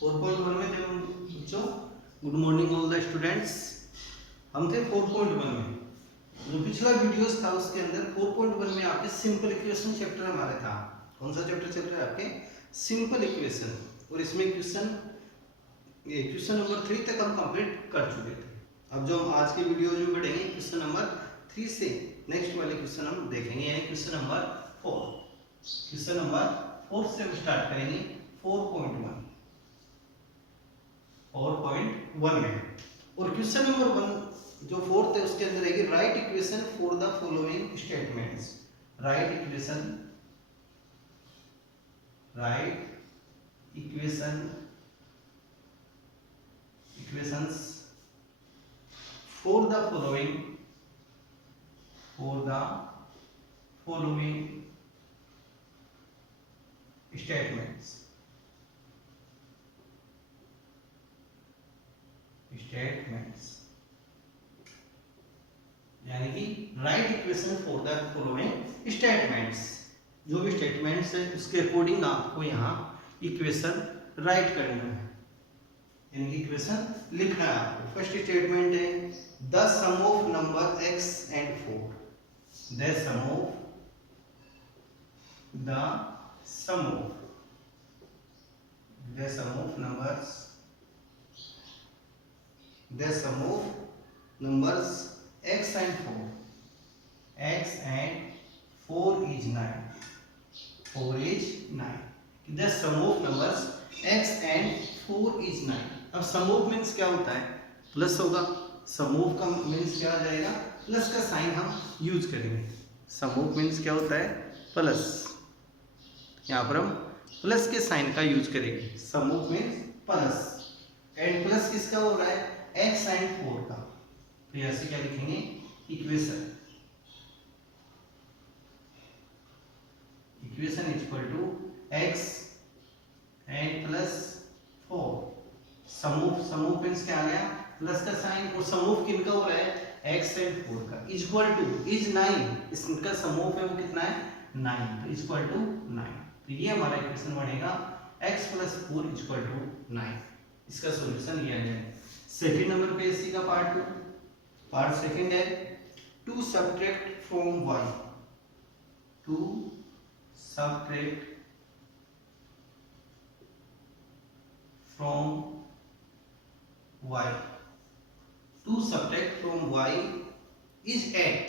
4.1 में थे हम बच्चों। Good morning all the students. हम थे 4.1 में। जो पिछला वीडियोस था उसके अंदर 4.1 में आपके सिंपल इक्वेशन चैप्टर हमारे था। कौन सा चैप्टर चल रहा है आपके? Simple equation. और इसमें क्वेश्चन नंबर 3 तक हम कंप्लीट कर चुके थे। अब जो हम आज के वीडियो में बढ़ेंगे क्वेश्चन नंबर 3 से नेक्स्ट वाले क्वेश्चन हम देखेंगे, यानी क्वेश्चन नंबर 4। क्वेश्चन नंबर 4 से हम स्टार्ट करेंगे 4.1 में। और क्वेश्चन नंबर 1 जो फोर्थ है उसके अंदर है right equation for the following statements. Right equations for the following statements. यानी कि right equation for the following statements. जो भी स्टेटमेंट्स है उसके अकॉर्डिंग आपको यहाँ इक्वेशन राइट करना है, यानी कि इक्वेशन लिखना है आपको। फर्स्ट स्टेटमेंट है the some of number x and 4। द सम ऑफ numbers x and 4 is 9. 4 is 9. The sum of numbers x and 4 is 9. अब sum of मीन्स क्या होता है? प्लस होगा। sum of का मीन्स क्या आ जाएगा? प्लस का साइन हम यूज करेंगे। sum of मीन्स क्या होता है? प्लस। यहाँ पर हम प्लस के साइन का यूज करेंगे। sum of means plus. And plus किसका हो रहा है? x and 4 का। तो ऐसे क्या लिखेंगे? Equation equal to x and plus 4। Sum of means क्या आ गया? प्लस का साइन। और सम ऑफ किनका हो रहा है? x एंड 4 का। Equal two is 9। इसका सम ऑफ है वो कितना है? 9। तो इक्वल टू 9। तो ये हमारा इक्वेशन बनेगा x + 4 = 9। इसका सॉल्यूशन ये आ जाएगा। सेकंड नंबर पे इसी का पार्ट सेकंड है two subtract from y। Two subtract from y। Two subtract from y is 8।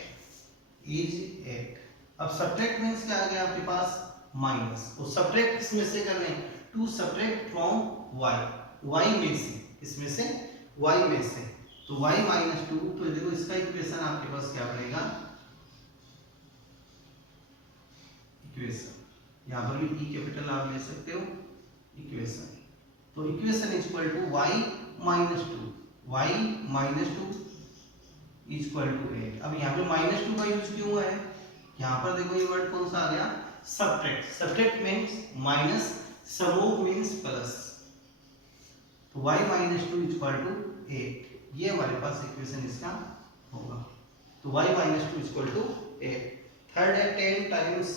अब सब्ट्रैक्ट मींस क्या आ गया आपके पास? माइनस। और सब्ट्रैक्ट किसमें से कर रहे हैं? टू सब्ट्रैक्ट फ्रॉम y में से। इसमें से y में से। तो y - 2। तो देखो इसका इक्वेशन आपके पास क्या बनेगा? इक्वेशन यहाँ पर भी ई कैपिटल आप ले सकते हो। इक्वेशन तो equation equal to y - 2। y - 2 equal to 8। अब यहाँ पे -2 का यूज क्यों हुआ है? यहाँ पर देखो ये वर्ड कौन सा आ गया? Subtract. Subtract means minus, sum of means plus. तो y - 2 इक्वल टू 8। ये हमारे पास इक्वेशन इसका होगा। तो y - 2 इक्वल टू 8। थर्ड है 10 टाइम्स।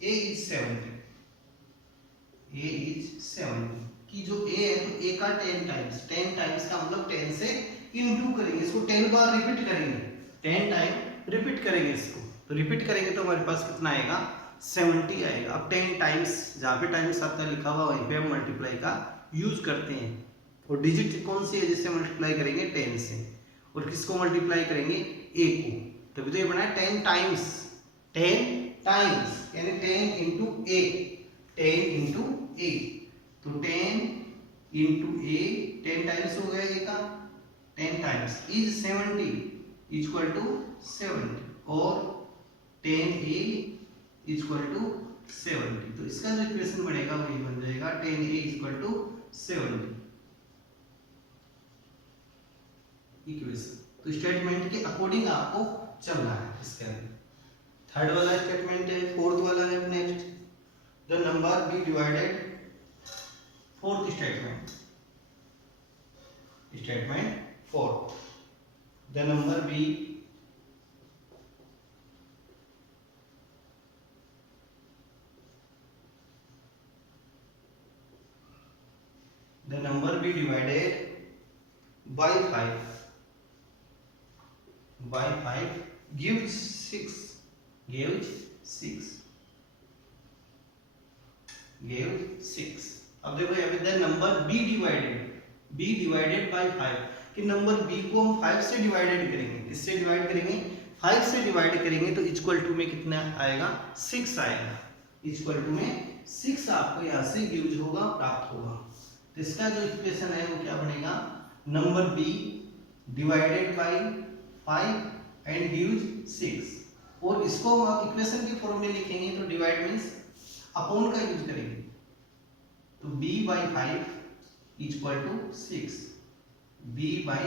a is 70। कि जो a है तो a का 10 टाइम्स का मतलब 10 से इंटू करेंगे इसको। 10 बार रिपीट करेंगे। 10 टाइम रिपीट करेंगे इसको। तो रिपीट करेंगे तो हमारे पास कितना आएगा? 70 आएगा। अब 10 टाइम्स जहाँ पे टाइम्स आपका लिखा हुआ वहीं पे हम मल्टीप्लाई का यूज करते हैं। और डिजिट कौन सी है जिससे मल्टीप्लाई करेंगे? 10 से। और किसको मल्टीप्लाई करेंगे? a को। तभी तो ये बना 10 टाइम्स। 10 टाइम्स यानी 10 इंटू a। 10 into a। तो 10 इंटू a 10 टाइम्स हो गया a का। 10 टाइम्स इज 70 इक्वल टू 70। और 10a इक्वल टू 70। तो इसका जो इक्वेशन बनेगा वही बन जाएगा 10a इक्वल टू 70 इक्वेशन। तो स्टेटमेंट के अकॉर्डिंग आपको चलना है इसके अंदर। थर्ड वाला स्टेटमेंट है, फोर्थ वाला है next. The number b divided. Fourth statement 4। The number b the number b divided by 5 gives 6 gives 6 gives 6। अब देखो यहाँ पे the number b divided by 5 कि नंबर बी को हम 5 से डिवाइडेड करेंगे, किससे डिवाइड करेंगे, 5 से डिवाइड करेंगे तो इक्वल टू में कितना आएगा, 6 आएगा। इक्वल टू में 6 आपको यहाँ से गिव्स होगा, प्राप्त होगा। तो इसका जो इक्वेशन है वो क्या बनेगा, number b divided by 5 and gives 6। और इसको हम आप इक्वेशन के फॉर्म में लिखेंगे तो डिवाइड मींस अपॉन का यूज करेंगे, तो b by 5 equal to 6, b by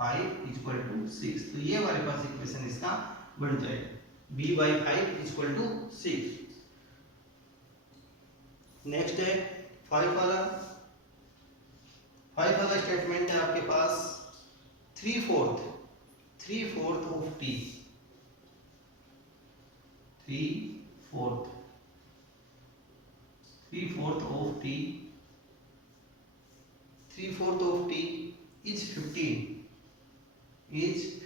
5 equal to 6। तो ये हमारे पास इक्वेशन इसका बन जाएगा, b by 5 equal to 6। Next है 5 वाला स्टेटमेंट है आपके पास 3/4 of t, 3/4 of t is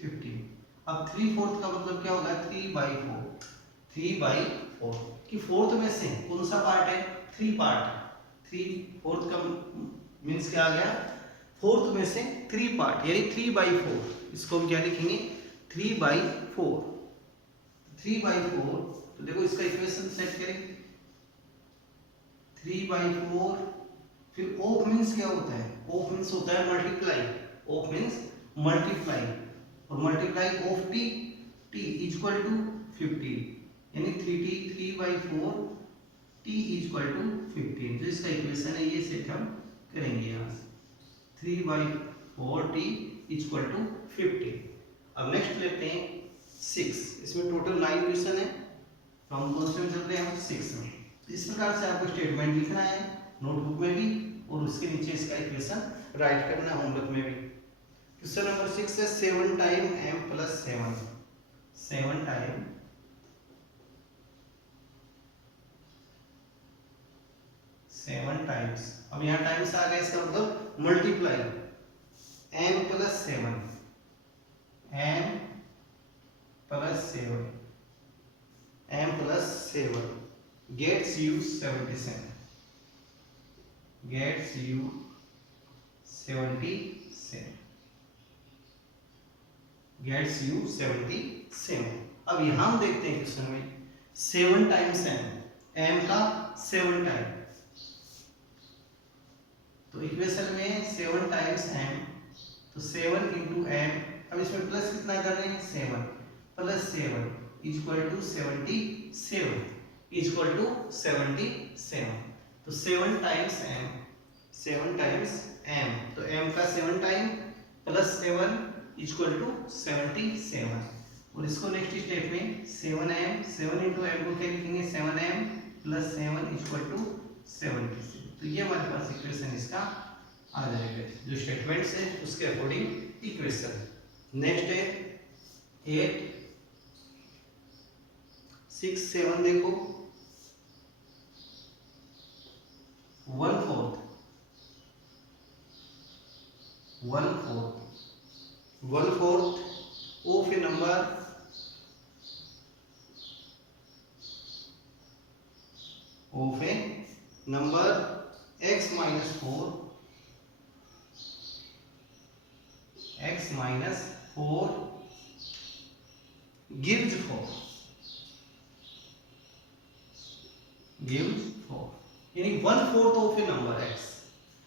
15 अब 3/4 का मतलब क्या होगा, 3/4 कि फोर्थ में से कौन सा पार्ट है, 3 पार्ट। 3/4 का मीन्स क्या आ गया, फोर्थ में से 3 पार्ट यानी 3/4। इसको हम क्या लिखेंगे, 3/4। 3/4 तो देखो इसका इक्वेशन सेट करें, 3/4। फिर ऑफ मीन्स क्या होता है, ऑफ मीन्स होता है मल्टीप्लाई, ऑफ मीन्स मल्टीप्लाई, और multiply of t equal to 15 यानी 3/4 t इक्वल टू 15। तो इसका इक्वेशन है, ये सेट हम करेंगे यहाँ से, 3/4 t इक्वल टू 15। अब नेक्स्ट लेते हैं 6। इसमें टोटल 9 क्वेश्चन है, तो हम कौन से में चलते हैं, हम 6 में। इस प्रकार से आपको स्टेटमेंट लिखना है नोटबुक में भी, और उसके नीचे इसका इक्वेशन राइट करना है होमवर्क में भी। क्वेश्चन नंबर 6 है 7 टाइम m + 7 टाइम टाइम्स। अब यहाँ टाइम्स आ गया, इसका मतलब multiply, m + 7 gets you 77 gets you 77। अब यहां हम देखते हैं क्वेश्चन में 7 टाइम्स m का 7 टाइम, तो इक्वेशन में 7 टाइम्स m, तो 7 into m। अब इसमें प्लस कितना कर रहे हैं, 7 + 7 इक्वल टू 77 इक्वल टू 77। तो 7 टाइम्स m, तो m का 7 टाइम + 7 इक्वल टू 77। और इसको नेक्स्ट स्टेप में 7 into m को क्या लिखेंगे, 7m + 7 इक्वल टू 77। तो ये हमारे पास इक्वेशन इसका आ जाएगा, जो स्टेटमेंट्स है उसके अकॉर्डिंग इक्वेशन। नेक्स्ट है 8 6 7 देखो 1/4 of A number x - 4 gives 4 यानी 1/4 of A number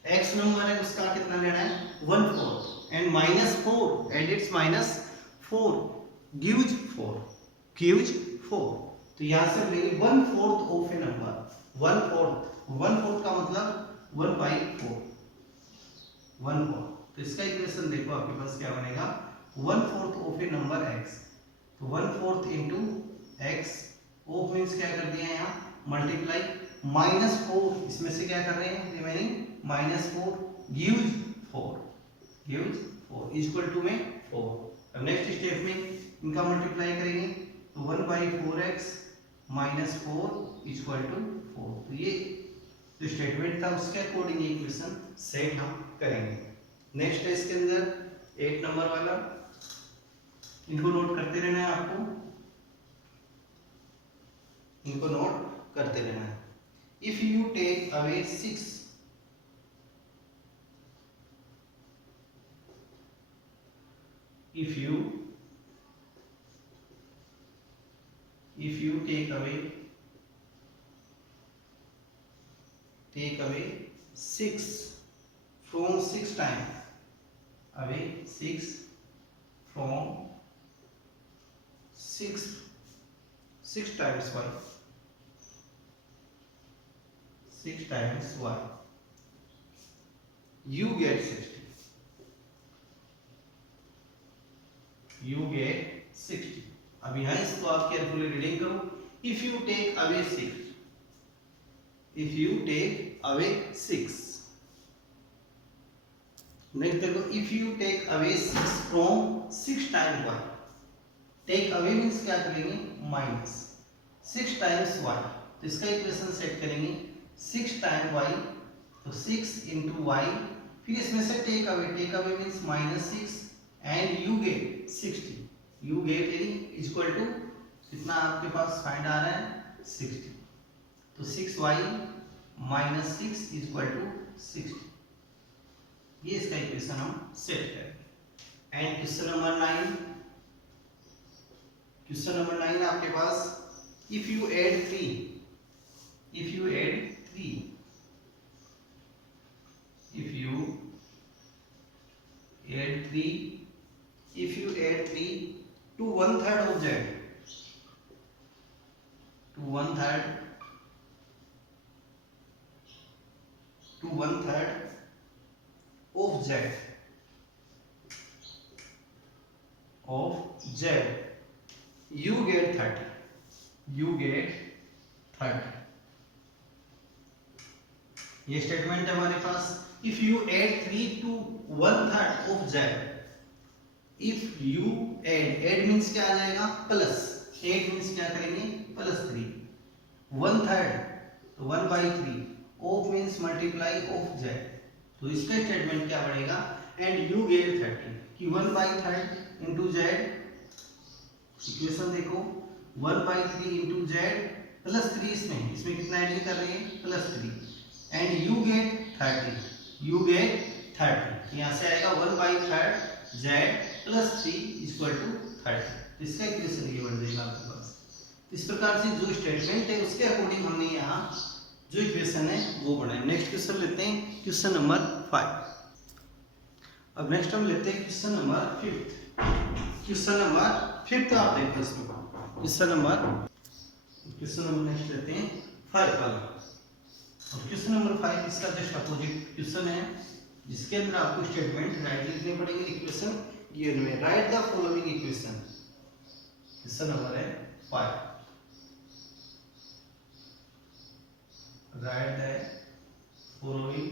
x number है, उसका कितना लेना है, 1/4 एंड -4 एंड इट्स -4 gives 4। तो यहां से लेंगे 1/4 ऑफ ए नंबर, 1/4 का मतलब 1/4 तो इसका इक्वेशन देखो आपके पास क्या बनेगा, 1/4 ऑफ ए नंबर x, तो 1/4 into x, ऑफ मींस क्या कर दिया यहाँ मल्टीप्लाई, -4 इसमें से क्या कर रहे हैं रिमेनिंग -4 gives 4 इक्वल टू में 4। अब नेक्स्ट स्टेप में इनका मल्टीप्लाई करेंगे, तो 1/4x - 4 इक्वल टू 4। तो ये जो स्टेटमेंट था उसके अकॉर्डिंग इक्वेशन सेट हम करेंगे। नेक्स्ट है इसके अंदर 8 नंबर वाला, इनको नोट करते रहना है आपको, इनको नोट करते रहना है। If you take away 6, if you take away 6 from 6 times, away 6 from 6 times y, 6 times y, you get 60, you get 60। अब यहाँ इसको आप केयरफुली रीडिंग करो। If you take away 6, if you take away 6, next देखो, if you take away 6 from 6 times y, take away means क्या करेंगे, minus 6 times y, तो इसका इक्वेशन सेट करेंगे 6 टाइम y, तो 6 इंटू वाई, फिर इसमें से take away means minus 6 and you get 60, you get equal to कितना आपके पास फाइंड आ रहा है 60, तो 6y माइनस 6 इक्वल टू 60, ये इसका इक्वेशन हम सेट करेंगे। And question number 9, question number 9 आपके पास, if you add 3, if you add 3 if you add 3 to 1/3 of z, to 1/3 of z, you get 30, you get 30, ये स्टेटमेंट है हमारे पास। If you add 3 to 1/3 of z, if you add means क्या आ जाएगा, plus, add means क्या करेंगे, plus 3, 1/3 तो 1/3, of means multiply of z, तो इसका स्टेटमेंट क्या पड़ेगा, एंड यू गेट 30 कि 1/3 इंटू z, इक्वेशन देखो 1/3 इंटू z प्लस 3, इसमें कितना एडिंग कर रहे हैं, plus 3, and you gate 30, you get 30, यहाँ से आएगा 1/3 z प्लस 3 इक्वल टू 30, इसका इक्वेशन ये बन जाएगा आपके पास। इस प्रकार से जो स्टेटमेंट है उसके अकॉर्डिंग हमने यहाँ जो इक्वेशन है वो बनाया। नेक्स्ट क्वेश्चन लेते हैं, क्वेश्चन नंबर 5। अब नेक्स्ट हम लेते हैं क्वेश्चन नंबर 5। क्वेश्चन नंबर 5 आप देखो इसमें, क्वेश्चन नंबर नेक्स्ट लेते हैं 5 वाला। और क्वेश्चन नंबर 5 इसका जस्ट अपोजिट क्वेश्चन है, जिसके अंदर आपको स्टेटमेंट राइट लिखने पड़ेंगे। इक्वेशन गिवन में right the following equation, question number है 5, right the following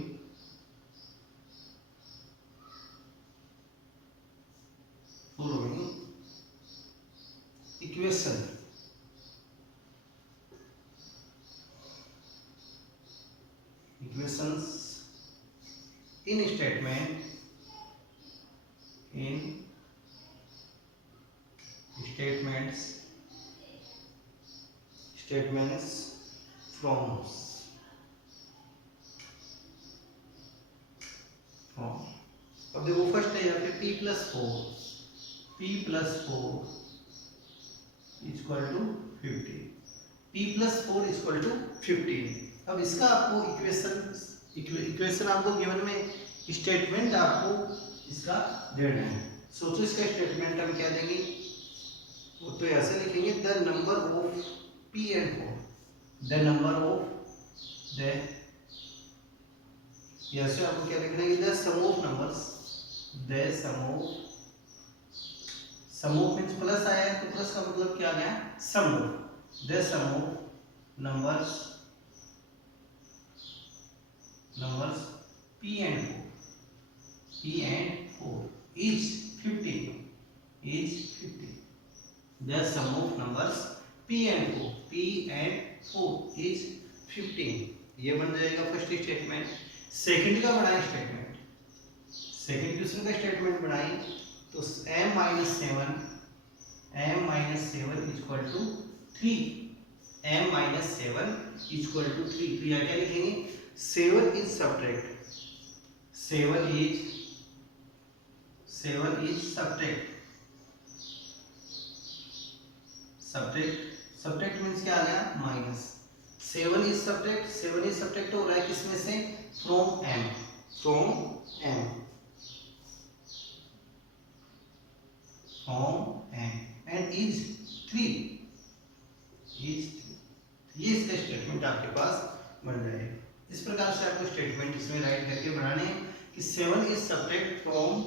equation, equations in statements from अब देखो फर्स्ट है यहाँ पे p plus 4 equal to 15, p plus 4 equal to 15। अब इसका आपको इक्वेशन आपको गिवन में स्टेटमेंट आपको इसका देना है। सोचो इसका स्टेटमेंट हम क्या देंगे, वो तो ऐसे लिखेंगे the number of p and 4, the number of the, ऐसे आपको क्या लिखना है, the some of numbers, the some of means plus आया है तो प्लस का मतलब क्या आ गया, sum of, the some of numbers p and 4 is 15, the sum of numbers p and 4 is 15, ये बन जाएगा फर्स्ट स्टेटमेंट। सेकंड का बनाए स्टेटमेंट, सेकंड क्वेश्चन का स्टेटमेंट बनाए तो m minus seven equal to 3, m minus seven equal to 3। तो यहाँ क्या लिखेंगे, 7 is subtract, 7 is subtract means क्या आ गया, माइनस। 7 इज सब्ट्रैक्ट हो रहा है किसमें से, फ्रॉम m एंड इज 3, ये इसका स्टेटमेंट आपके पास बन जाएगा। इस प्रकार से आपको स्टेटमेंट इसमें राइट करके बनाने हैं कि 7 is subtract from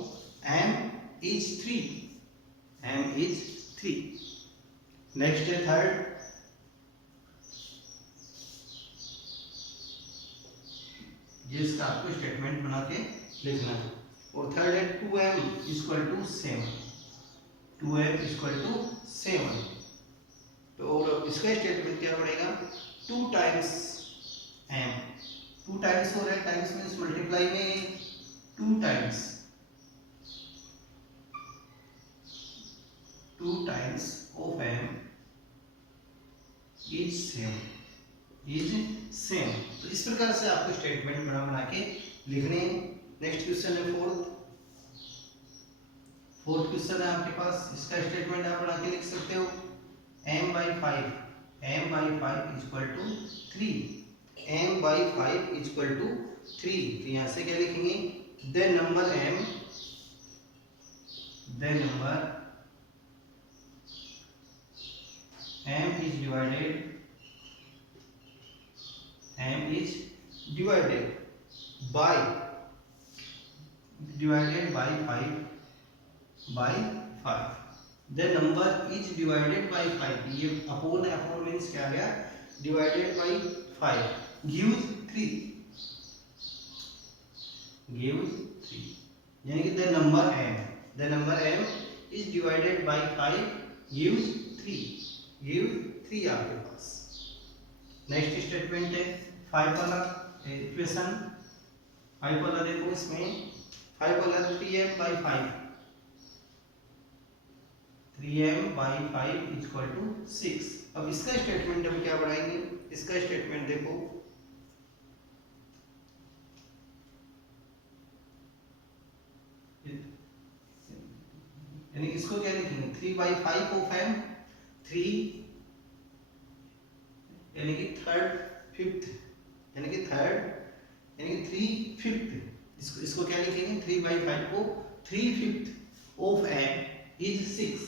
m is 3। Next है थर्ड, ये इसका आपको स्टेटमेंट बना के लिखना है। और थर्ड है 2m इक्वल टू 7। तो इसका स्टेटमेंट क्या बनेगा, 2 टाइम्स m, 2 टाइम्स हो रहा है, टाइम्स मीन्स मल्टीप्लाई में 2 times of m is same. तो इस प्रकार से आपको स्टेटमेंट बना के लिखने हैं। नेक्स्ट क्वेश्चन है फोर्थ क्वेश्चन है आपके पास, इसका स्टेटमेंट आप बना के लिख सकते हो, m by 5 equal to 3, m by 5 equal to 3। तो यहाँ से क्या लिखेंगे, the number m is divided by 5। The number is divided by 5, ये अपॉन मीन्स क्या गया, डिवाइडेड बाई 5 gives 3, यानी कि the number m is divided by 5 gives 3 आपके पास। नेक्स्ट स्टेटमेंट है 5 वाला इक्वेशन, 5 वाला देखो, इसमें 5 वाला 3m by 5 इक्वल टू 6। अब इसका स्टेटमेंट हम क्या बढ़ाएंगे, इसका स्टेटमेंट देखो, यानी इसको क्या लिखेंगे, 3 by 5 ऑफ m, 3 यानी कि थर्ड फिफ्थ, यानी कि 3/5। इसको क्या लिखेंगे, 3 by 5 को 3/5 ऑफ m इज 6,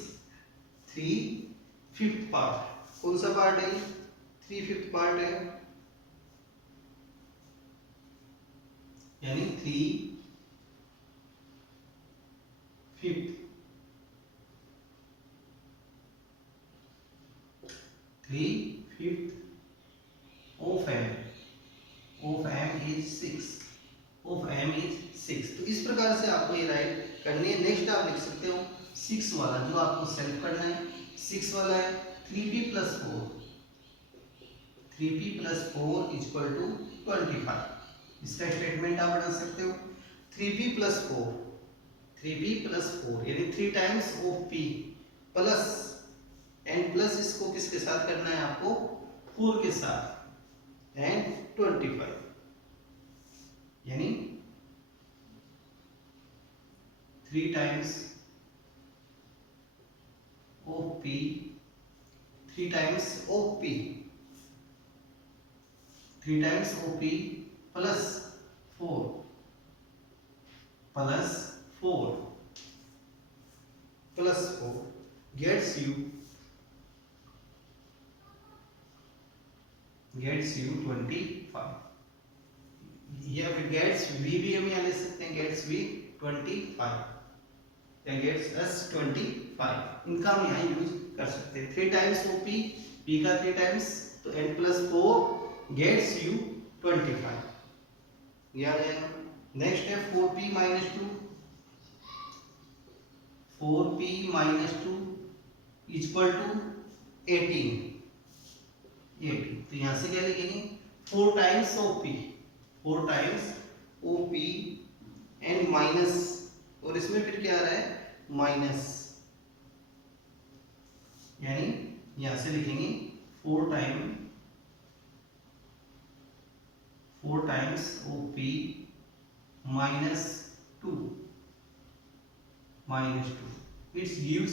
3/5 पार्ट। कौन सा पार्ट है, 3/5 पार्ट है, यानी 3/5 ऑफ m इज 6। तो इस प्रकार से आपको ये राइट करनी है। नेक्स्ट आप लिख सकते हो 6 वाला, जो आपको सेल्फ करना है। 6 वाला है 3p plus 4 इक्वल टू 25। इसका स्टेटमेंट आप बना सकते हो, 3p plus 4 यानी 3 times of p plus and plus इसको किसके साथ करना है आपको, 4 के साथ एंड 25, यानी 3 times of p, 3 times of p plus 4 gets you 25, या फिर गेट्स v भी हम यहाँ ले सकते हैं, गेट्स v 25 या गेट्स us 25, इनका हम यहाँ यूज कर सकते हैं। 3 टाइम्स ऑफ p का 3 टाइम्स, तो n प्लस 4 गेट्स you 25, ये आ जाएगा। नेक्स्ट है 4p माइनस 2 इक्वल टू 18। तो यहाँ से क्या लिखेंगे, 4 times OP, 4 times OP and minus, और इसमें फिर क्या आ रहा है माइनस, यानी यहां से लिखेंगे 4 times OP minus 2, it's gives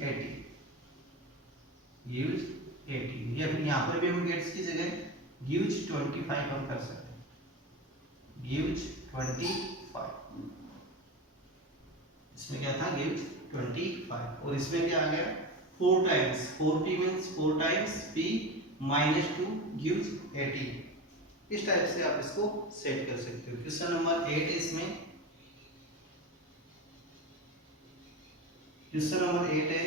80, या फिर यहाँ पर भी हम गेट्स की जगह गिव्स 25 हम कर सकते हैं, गिव्स 25, इसमें क्या था गिव्स 25, और इसमें क्या आ गया 4 times 4p means 4 times p minus 2 gives 80। इस टाइप से आप इसको सेट कर सकते हो। क्वेश्चन नंबर 8 इसमें, क्वेश्चन नंबर 8 है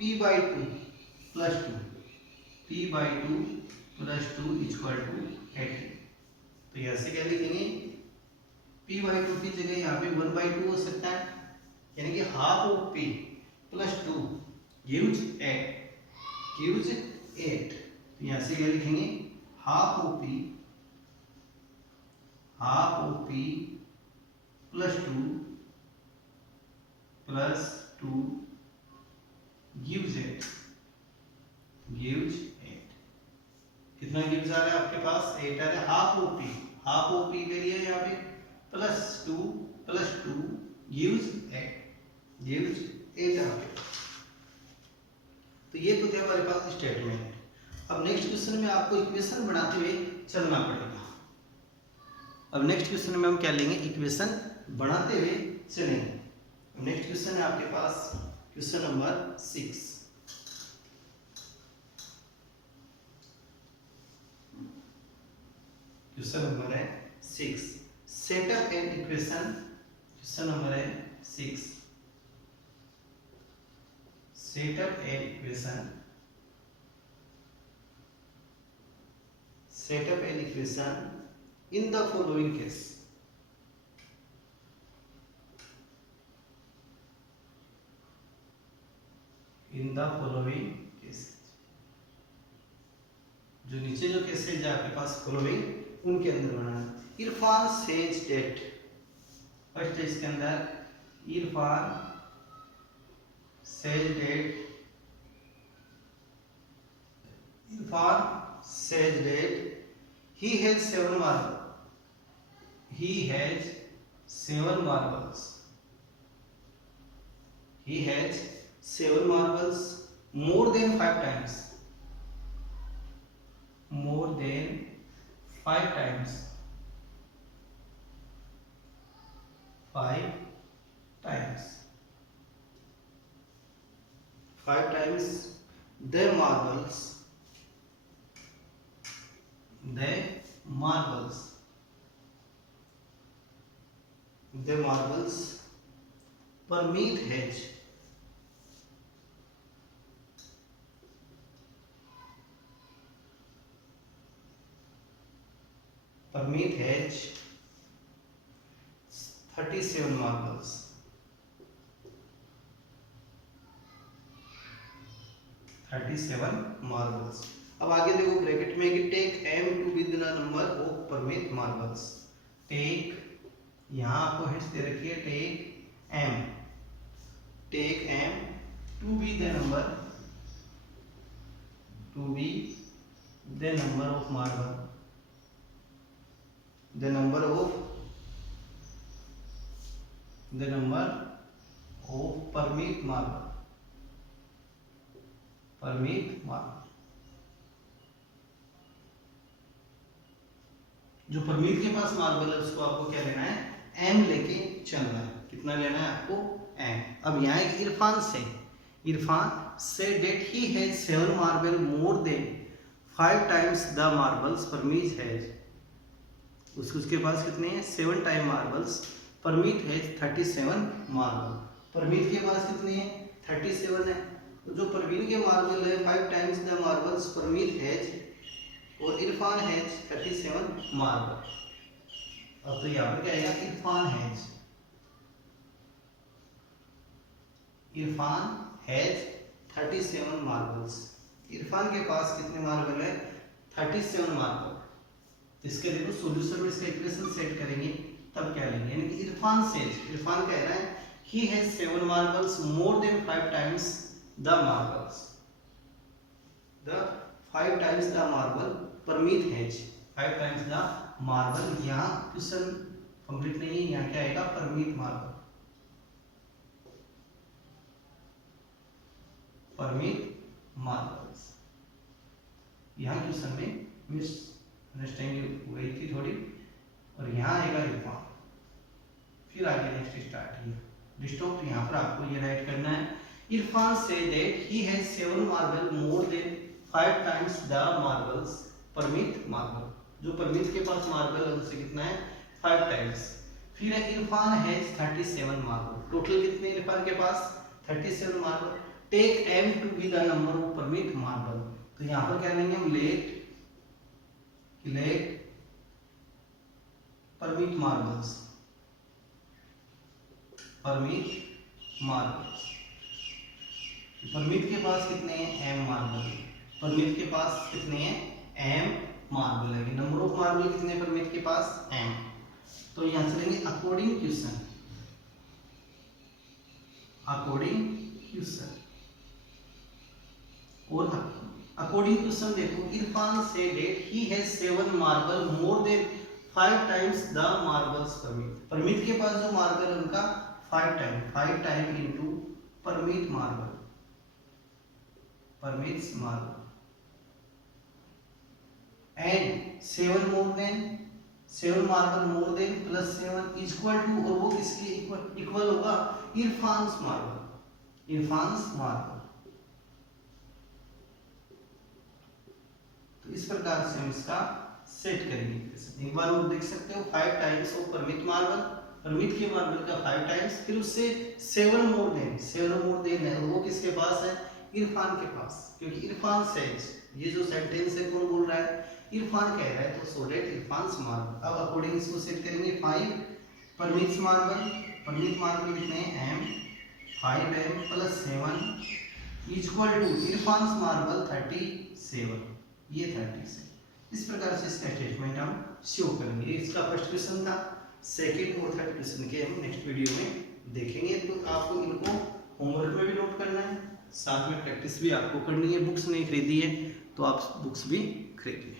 p/2 plus 2, p/2 plus 2 equal to 80। तो यहाँ से क्या लिखेंगे p/2 की जगह यहाँ पे 1/2 हो सकता है, यानी कि half of p plus 2 gives 8। तो यहाँ से क्या लिखेंगे half of p plus 2 gives 8, कितना गिव्स आ रहा है आपके पास 8 आ रहा है, हाफ ऑफ p ले लिया यहाँ पे प्लस 2 गिव्स 8 आ गया। तो ये तो थे हमारे पास स्टेटमेंट। अब नेक्स्ट क्वेश्चन में आपको इक्वेशन बनाते हुए चलना पड़ेगा। अब नेक्स्ट क्वेश्चन में हम क्या लेंगे, इक्वेशन बनाते हुए चलेंगे। अब नेक्स्ट क्वेश्चन है आपके पास क्वेश्चन नंबर 6। क्वेश्चन नंबर है 6, setup an equation. Question number है 6, setup an equation, in the following case। in the following case, जो नीचे जो केसेज है आपके पास फॉलोइंग, उनके अंदर बनाना। इरफान सेज डेट, फर्स्ट है इसके अंदर Irfan says that, he has 7 marbles, more than 5 times, five times the marbles Parmeet hedge, Parmeet hedge 37 marbles, 37 marbles। अब आगे देखो ब्रैकेट में कि take m to be the number of permit marbles. Take, यहाँ आपको हिंट्स दे रखी है, take m to be the number of marble, the number of permit marble, जो परमीत के पास मार्बल है उसको आपको क्या लेना है, m लेके चलना है। कितना लेना है आपको, m। अब यहाँ एक Irfan says that he has 7 marble more than 5 times the marbles Parmeet has. उसके पास कितने हैं 7 time marbles, Parmeet has 37 marble. Parmeet के पास कितने हैं 37 है, तो जो परवीन के मार्बल है 5 times the marbles Parmeet has, और इरफान हैज 37 मार्बल। अब तो यहाँ पर क्या आएगा, इरफान हैज 37 मार्बल्स, इरफान के पास कितने मार्बल है? 37 मार्बल। तो इसके देखो सॉल्यूशन में इसका इक्वेशन सेट करेंगे तब क्या लेंगे, यानी कि इरफान कह रहा है he has 7 marbles more than 5 times the marbles, the 5 times the marble Parmeet has 5 times the marble। यहाँ क्वेश्चन कंप्लीट नहीं है, यहाँ क्या आएगा? Parmeet marble, Parmeet marbles. यहाँ क्वेश्चन में मिस अंडरस्टैंडिंग हुई थी थोड़ी, और यहाँ आएगा इरफान। फिर आगे नेक्स्ट स्टार्ट है डिस्टॉप। यहाँ पर आपको ये राइट करना है Irfan say that he has 7 marble more than 5 times the marbles Parmeet marble. जो परमीत के पास मार्बल है उनसे कितना है? 5 टाइम्स। फिर है इरफान हैज 37 मार्बल। टोटल कितने इरफान के पास? 37 marble. Take m to be the number of Parmeet marble. तो यहाँ पर क्या लेंगे हम? Let Parmeet marbles, Parmeet marbles. Parmeet के पास कितने हैं? m marble. परमीत के पास कितने हैं? m मार्बल है। नंबर ऑफ मार्बल कितने हैं परमीत के पास? m। तो यहां से लेंगे अकॉर्डिंग क्वेश्चन, अकॉर्डिंग क्वेश्चन। और अकॉर्डिंग क्वेश्चन देखो Irfan says that he has 7 marble more than 5 times the marbles Parmeet. Parmeet के पास जो मार्बल है उनका 5 time into Parmeet marble, Parmeet marble, and 7 marble more than plus 7 equal to, और वो किसके इक्वल होगा? Irfan's marble, Irfan's marble. तो इस प्रकार से हम इसका सेट करेंगे। एक बार आप देख सकते हो 5 times of Parmeet marble, Parmeet के मार्बल का 5 टाइम्स, फिर उससे 7 मोर देन है, वो किसके पास है? इरफान के पास। क्योंकि इरफान सेज, ये जो सेंटेंस है कौन बोल रहा है? इरफान कह रहा है, तो सो डेट इरफान्स मार्बल। अब अकॉर्डिंग इसको सेट करेंगे 5 परमीत मार्बल, परमीत मार्बल कितने हैं? m 5 m plus 7 equal to इरफान्स मार्बल 37, ये 37। इस प्रकार से इसका स्टेटमेंट हम शो करेंगे। इसका फर्स्ट क्वेश्चन था। सेकंड और थर्ड क्वेश्चन के हम नेक्स्ट वीडियो में देखेंगे। तो आपको इनको होमवर्क में भी नोट करना है, साथ में प्रैक्टिस भी आपको करनी है। बुक्स नहीं खरीदी है तो आप बुक्स भी खरीदिए।